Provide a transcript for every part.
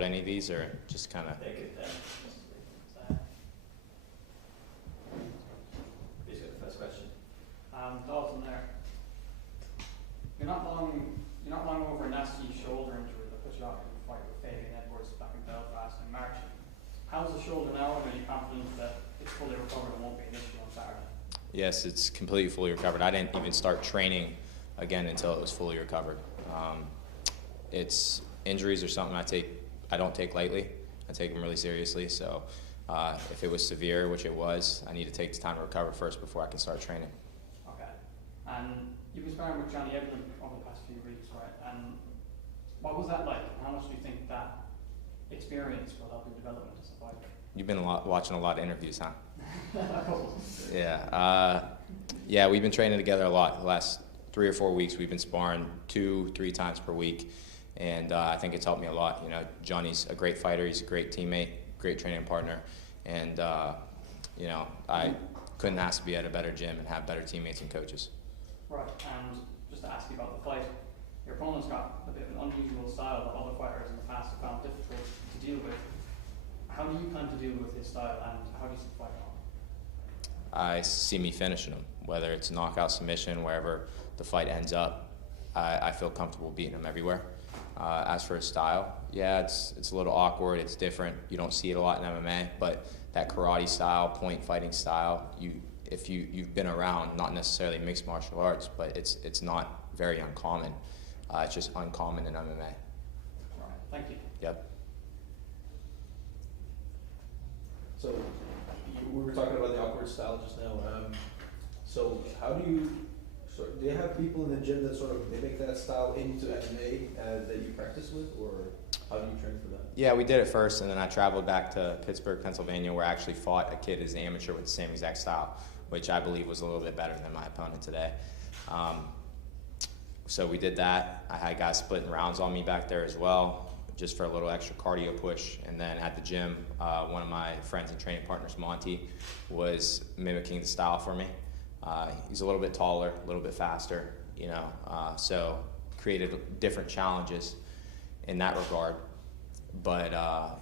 hold any of these, or just kind of? They could, please go to the first question. Dalton there. You're not long over a nasty shoulder injury that put you out in the fight with Fabian Edwards back in Belfast in March. How's the shoulder now, and are you confident that it's fully recovered and won't be an issue on Saturday? Yes, it's completely fully recovered. I didn't even start training again until it was fully recovered. It's injuries are something I don't take lightly. I take them really seriously. So if it was severe, which it was, I need to take the time to recover first before I can start training. Okay. And you've been sparring with Johnny Evelyn over the past few weeks, right? And what was that like? And how much do you think that experience will help your development as a fighter? You've been watching a lot of interviews, huh? A couple. Yeah. Yeah, we've been training together a lot. The last 3 or 4 weeks, we've been sparring 2-3 times per week. And I think it's helped me a lot. You know, Johnny's a great fighter. He's a great teammate, great training partner. And, you know, I couldn't ask to be at a better gym and have better teammates and coaches. Right, and just to ask you about the fight, your opponent's got a bit of an unusual style that other fighters in the past have found difficult to deal with. How do you plan to deal with his style, and how do you see the fight on? I see me finishing him, whether it's knockout, submission, wherever the fight ends up. I feel comfortable beating him everywhere. As for his style, yeah, it's a little awkward. It's different. You don't see it a lot in MMA, but that karate style, point fighting style, if you've been around, not necessarily mixed martial arts, but it's not very uncommon. It's just uncommon in MMA. Right, thank you. Yep. So we were talking about the awkward style just now. So how do you have people in the gym that sort of mimic that style into MMA that you practice with, or how do you train for that? Yeah, we did it first, and then I traveled back to Pittsburgh, Pennsylvania, where I actually fought a kid as an amateur with the same exact style, which I believe was a little bit better than my opponent today. So we did that. I had guys splitting rounds on me back there as well, just for a little extra cardio push. And then at the gym, one of my friends and training partners, Monty, was mimicking the style for me. He's a little bit taller, a little bit faster, you know, so created different challenges in that regard. But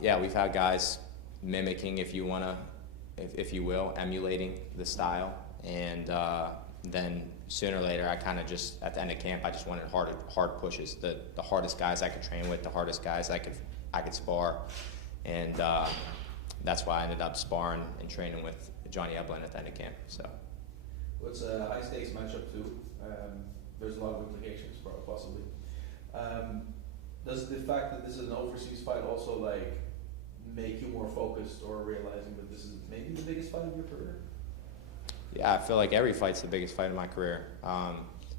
yeah, we've had guys mimicking, if you will, emulating the style. And then sooner or later, I kind of just, at the end of camp, I just wanted hard pushes. The hardest guys I could train with, the hardest guys I could spar. And that's why I ended up sparring and training with Johnny Evelyn at the end of camp. So. Well, it's a high stakes matchup too. There's a lot of implications, possibly. Does the fact that this is an overseas fight also like make you more focused, or realizing that this is maybe the biggest fight of your career? Yeah, I feel like every fight's the biggest fight of my career,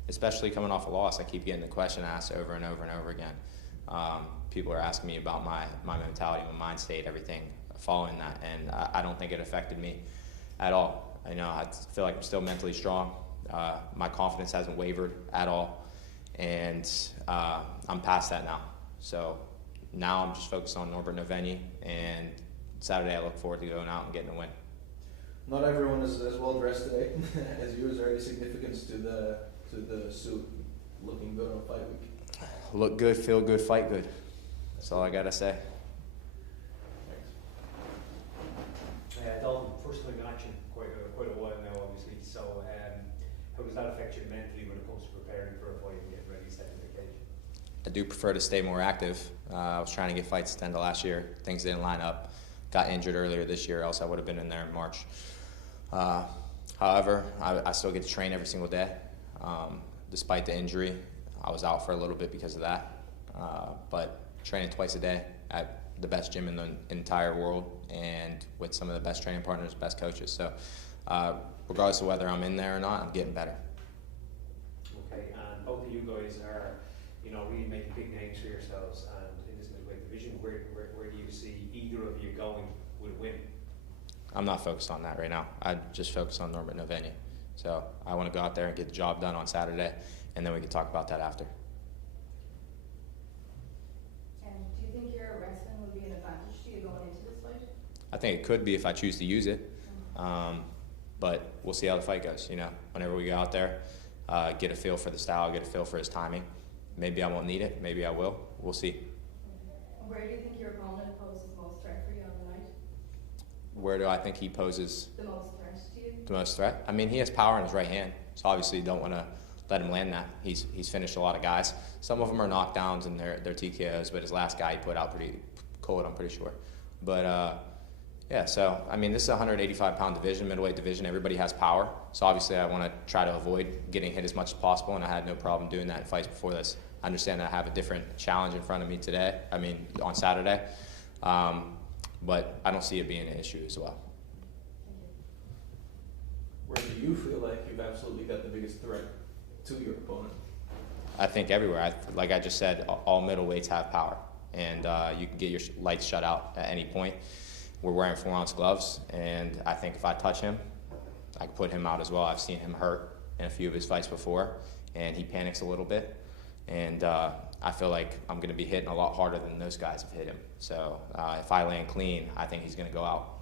especially coming off a loss. I keep getting the question asked over and over and over again. People are asking me about my mentality, my mind state, everything following that, and I don't think it affected me at all. You know, I feel like I'm still mentally strong. My confidence hasn't wavered at all, and I'm past that now. So now I'm just focused on Norbert Noveni, and Saturday I look forward to going out and getting a win. Not everyone is as well dressed today as you. Is there any significance to the suit looking good on fight week? Look good, feel good, fight good. That's all I gotta say. Thanks. Dalton, first time in action quite a while now, obviously. So how does that affect you mentally when it comes to preparing for a fight and getting ready to step in the cage? I do prefer to stay more active. I was trying to get fights at the end of last year. Things didn't line up. Got injured earlier this year, else I would have been in there in March. However, I still get to train every single day. Despite the injury, I was out for a little bit because of that. But training twice a day at the best gym in the entire world, and with some of the best training partners, best coaches. So regardless of whether I'm in there or not, I'm getting better. Okay, and both of you guys are, you know, really making big names for yourselves, and in this middleweight division, where do you see either of you going with a win? I'm not focused on that right now. I just focus on Norbert Noveni. So I want to go out there and get the job done on Saturday, and then we can talk about that after. And do you think your wrestling would be an advantage to you going into this fight? I think it could be if I choose to use it, but we'll see how the fight goes. You know, whenever we go out there, get a feel for the style, get a feel for his timing. Maybe I won't need it, maybe I will. We'll see. where do you think your opponent poses the most threat for you on the night? Where do I think he poses The most threat to you? the most threat? I mean, he has power in his right hand, so obviously you don't want to let him land that. He's finished a lot of guys. Some of them are knockdowns and they're TKOs, but his last guy he put out pretty cold, I'm pretty sure. But yeah, so I mean, this is a 185-pound division, middleweight division. Everybody has power, so obviously I want to try to avoid getting hit as much as possible, and I had no problem doing that in fights before this. I understand that I have a different challenge in front of me today. I mean, on Saturday, but I don't see it being an issue as well. Where do you feel like you've absolutely got the biggest threat to your opponent? I think everywhere. Like I just said, all middleweights have power, and you can get your lights shut out at any point. We're wearing 4-ounce gloves, and I think if I touch him, I can put him out as well. I've seen him hurt in a few of his fights before, and he panics a little bit. And I feel like I'm going to be hitting a lot harder than those guys have hit him. So if I land clean, I think he's going to go out.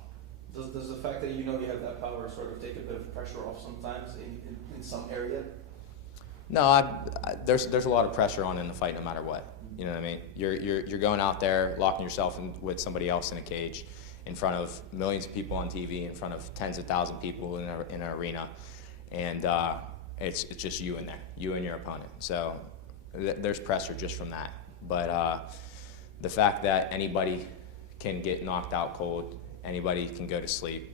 Does the fact that you know you have that power sort of take a bit of pressure off sometimes in some area? No, there's a lot of pressure on in the fight no matter what. You know what I mean? You're going out there, locking yourself in with somebody else in a cage, in front of millions of people on TV, in front of tens of thousands of people in an arena, and it's just you in there, you and your opponent. So there's pressure just from that. But the fact that anybody can get knocked out cold, anybody can go to sleep.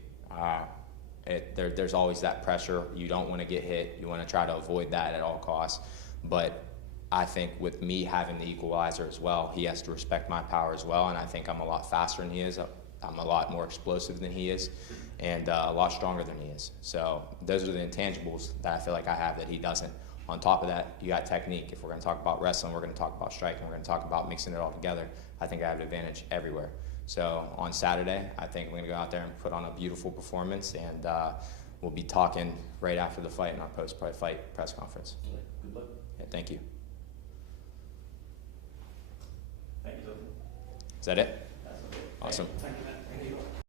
There's always that pressure. You don't want to get hit. You want to try to avoid that at all costs. But I think with me having the equalizer as well, he has to respect my power as well. And I think I'm a lot faster than he is. I'm a lot more explosive than he is, and a lot stronger than he is. So those are the intangibles that I feel like I have that he doesn't. On top of that, you got technique. If we're going to talk about wrestling, we're going to talk about striking, we're going to talk about mixing it all together. I think I have an advantage everywhere. So on Saturday, I think we're going to go out there and put on a beautiful performance, and we'll be talking right after the fight in our post-fight press conference. Good luck. Yeah, thank you. Thank you, Zoltan. Is that it? That's okay. Awesome. Thank you, man.